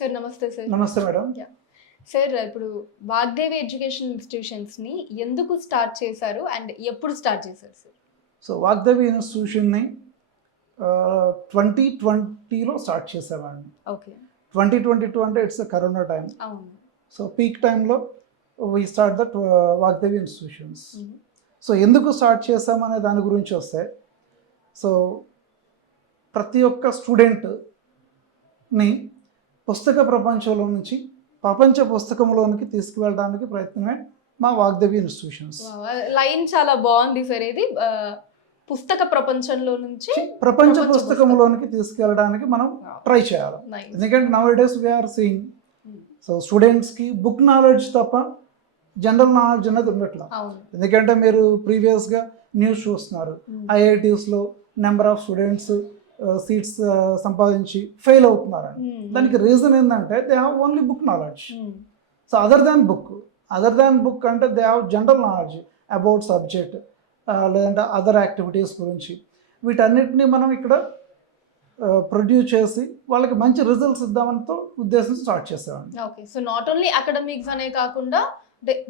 Sir నమస్తే sir. నమస్తే madam. Sir ఇప్పుడు వాగ్దేవి ఎడ్యుకేషన్ ఇన్స్టిట్యూషన్స్ని ఎందుకు స్టార్ట్ చేశారు అండ్ ఎప్పుడు స్టార్ట్ చేశారు సార్? సో వాగ్దేవి ఇన్స్టిట్యూషన్ని 2020లో స్టార్ట్ చేసామండి. ఓకే. 2022 అంటే ఇట్స్ కరోనా టైం. అవును. సో పీక్ టైంలో we start that Vagdevi institutions. So ఎందుకు స్టార్ట్ చేసామనే దాని గురించి వస్తే, సో ప్రతి ఒక్క స్టూడెంట్ని పుస్తక ప్రపంచంలో నుంచి ప్రపంచ పుస్తకంలోనికి తీసుకువెళ్ళడానికి ప్రయత్నమే మా వాగ్దేవి ఇన్స్టిట్యూషన్స్. లైన్ చాలా బాగుంది సార్. ఇది పుస్తక ప్రపంచంలో నుంచి ప్రపంచ పుస్తకంలోనికి తీసుకెళ్ళడానికి మనం ట్రై చేయాలి. ఎందుకంటే nowadays we are seeing so స్టూడెంట్స్కి బుక్ నాలెడ్జ్ తప్ప జనరల్ నాలెడ్జ్ అనేది ఉండట్లా. ఎందుకంటే మీరు ప్రీవియస్గా న్యూస్ చూస్తున్నారు, ఐఐటీస్లో నెంబర్ ఆఫ్ స్టూడెంట్స్ సీట్స్ సంపాదించి ఫెయిల్ అవుతున్నారని. దానికి రీజన్ ఏంటంటే they have only book knowledge. So other than book అంటే they have general knowledge about subject, లేదంటే అదర్ యాక్టివిటీస్ గురించి. వీటన్నిటిని మనం ఇక్కడ ప్రొడ్యూస్ చేసి వాళ్ళకి మంచి రిజల్ట్స్ ఇద్దామనితో ఉద్దేశం స్టార్ట్ చేసామండి. Okay. So not only academics అనే కాకుండా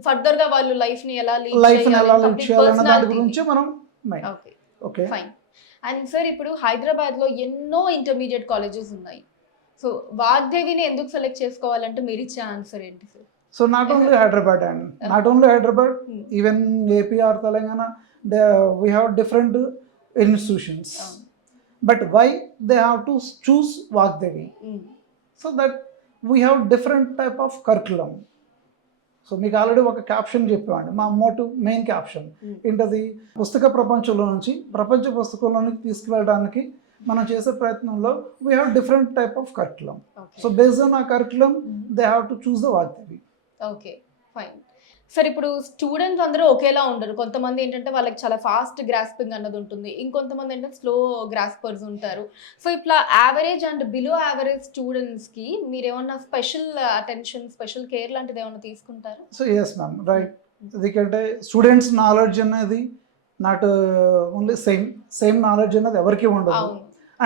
ఫర్దర్ గా వాళ్ళు లైఫ్ ని ఎలా లీడ్ చేయాలన్న దాని గురించి మనం ఓకే ఫైన్. అండ్ సార్ ఇప్పుడు హైదరాబాద్ లో ఎన్నో ఇంటర్మీడియట్ కాలేజెస్ ఉన్నాయి. సో వాగ్దేవిని ఎందుకు సెలెక్ట్ చేసుకోవాలంటే మీరు ఇచ్చే ఆన్సర్ ఏంటి sir? So not only Hyderabad, even AP or Telangana, we have different institutions, but why they have to choose Vagdevi? So that we have different type of curriculum. So మీకు already ఒక caption చెప్పామండి, మా motive main caption ఏంటది, పుస్తక ప్రపంచంలో నుంచి ప్రపంచ పుస్తకంలోనికి తీసుకువెళ్ళడానికి మనం చేసే ప్రయత్నంలో we have different type of curriculum. So based on ఆ curriculum they have to choose the Vagdevi. Okay fine. Sir ఇప్పుడు స్టూడెంట్స్ అందరూ ఒకేలా ఉండరు. కొంతమంది ఏంటంటే వాళ్ళకి చాలా ఫాస్ట్ గ్రాస్పింగ్ అన్నది ఉంటుంది, ఇంకొంతమంది ఏంటంటే స్లో గ్రాస్పర్స్ ఉంటారు. సో ఇట్లా యావరేజ్ అండ్ బిలో యావరేజ్ స్టూడెంట్స్కి మీరు ఏమన్నా స్పెషల్ అటెన్షన్, స్పెషల్ కేర్ లాంటిది ఏమన్నా తీసుకుంటారు? So yes ma'am, right. ఎందుకంటే స్టూడెంట్స్ నాలెడ్జ్ అనేది నాట్ ఓన్లీ సేమ్ నాలెడ్జ్ అనేది ఎవరికి ఉండదు,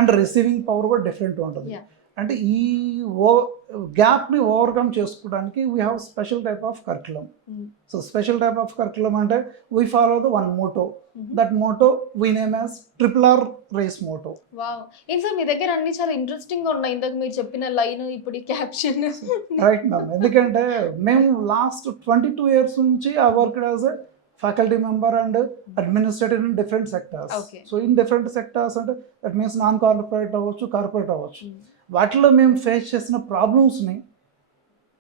అండ్ రిసీవింగ్ పవర్ కూడా డిఫరెంట్ ఉంటుంది. అంటే ఈ గ్యాప్ని ఓవర్కమ్ చేసుకోవడానికి we have special type of curriculum. So special type of curriculum అంటే we follow the one motto. That motto we name as RRR race motto. Wow, ఏం సార్ మీ దగ్గర అన్ని చాలా ఇంట్రెస్టింగ్ ఉన్నాయి. ఇందాక మీరు చెప్పిన లైన్, ఇప్పుడు ఈ క్యాప్షన్. రైట్ మ్యామ్, ఎందుకంటే మేము లాస్ట్ 22 years నుంచి I worked as a faculty member and administrator in different sectors. So in different sectors అంటే దట్ మీన్స్ నాన్ కార్పొరేట్ అవ్వచ్చు, కార్పొరేట్ అవ్వచ్చు. వాటిలో మేము ఫేస్ చేసిన ప్రాబ్లమ్స్ని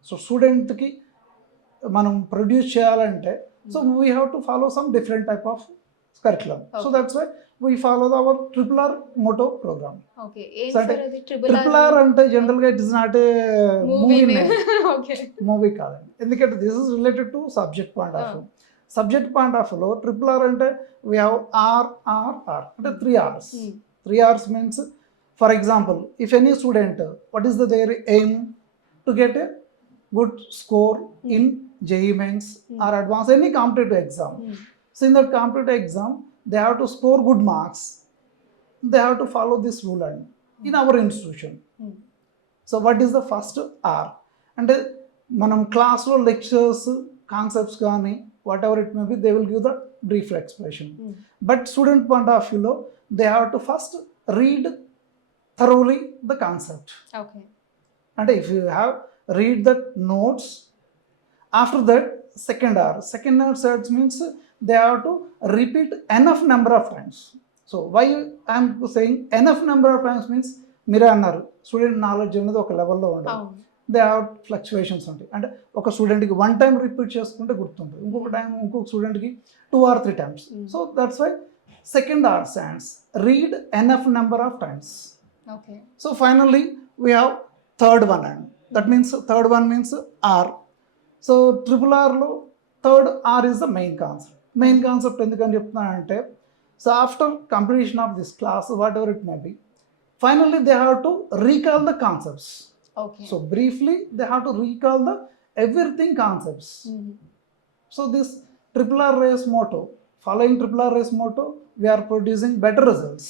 సో స్టూడెంట్కి మనం ప్రొడ్యూస్ చేయాలంటే so we have to follow some different type of curriculum. So that's why we follow our RRR motto program. RRR అంటే జనరల్గా it is not a movie కాదండి, ఎందుకంటే this is related to subject point of view. Subject point of వ్యూలో RRR అంటే we have RRR అంటే 3 R's. 3 R's means, for example, if any student, what is their aim to get a good score in JEE Mains or advanced any competitive exam. So in that competitive exam, they have to score good marks. They have to follow this rule and in our institution. So what is the first R? And manam class lo lectures, concepts gaani, whatever it may be, they will give the brief explanation. But student point of view lo, they have to first read thoroughly the concept. Okay. And if you have read the notes, after that second R means they have to repeat enough number of times. So why I am saying enough number of times means మీరే అన్నారు student knowledge అనేది ఒక లెవెల్లో ఉండదు, they have fluctuations ఉంటాయి. అంటే ఒక స్టూడెంట్కి 1 time రిపీట్ చేసుకుంటే గుర్తుంటుంది, ఇంకొక స్టూడెంట్కి 2 or 3 times. So that's why second R stands read enough number of times. Okay. So finally we have third one, and that means third one means R. So RRR lo third R is the main concept. ఎందుకని చెప్తున్నా అంటే, so after completion of this class, whatever it may be, finally they have to recall the concepts. Okay. So briefly they have to recall the everything concepts. So this RRR race motto, following RRR race motto, we are producing better results.